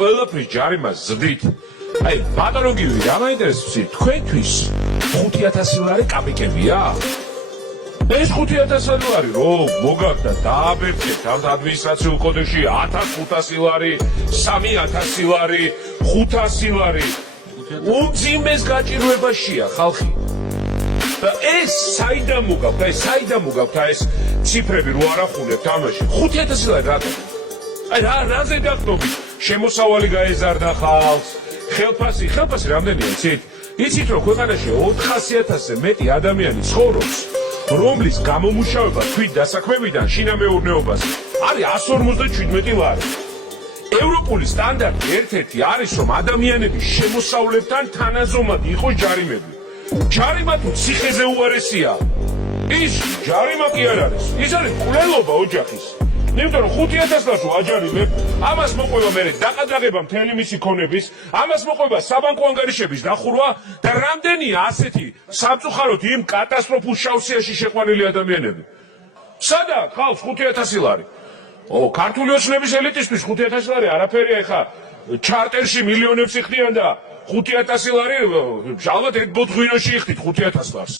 ყველაფრის ჯარიმას ზრდით. აი, ბატონო გივი, რა მაინტერესებს თქვენთვის 5000 ლარი კაპიკებია? ეს 5000 ლარი რომ მოგაგდა დააბერტეთ ამ ადმინისტრაციულ კოდექსში 1500 ლარი, 3000 ლარი, 500 ლარი. უმძიმეს გაჭირვებაშია ხალხი. და ეს საიდან მოგაქვთ ეს ციფრები რო არახუნებთ ამაში 5000 ლარი რატო? აი რაზე დაგდობით? შემოსავალი გაეზარდა ხალხს. ხელფასი რამდენია იცით? იცით რომ ქვეყანაში 400000-ზე მეტი ადამიანი ცხოვრობს, რომლის გამომუშავება თვით დასაქმებიდან შინამეურნეობას არის 157 ლარი. ევროპული სტანდარტი ერთ-ერთი არის, რომ ადამიანების შემოსავლებთან თანაზომად იყოს ჯარიმები. ჯარიმა თუ ციხეზე უარესია, ის ჯარიმა კი არ არის. ის არის კვლელობა ოჯახის. იმიტომ რომ 5000 ლარს ვაჯარიმებ, ამას მოყვება მე დაყადაღება მთელი მისი ქონების, ამას მოყვება საბანკო ანგარიშების დახურვა და რამდენია ასეთი სამწუხაროდ იმ კატასტროფულ შავსიაში შეყვანილი ადამიანები. სადა ხალხს 5000 ლარი? ქართული ოცნების ელიტისთვის 5000 ლარი არაფერია, ეხა ჩარტერში მილიონებს იხდიან და 5000 ლარი ალბათ ერთ ბოთღვინოში იხდით 5000 ლარს.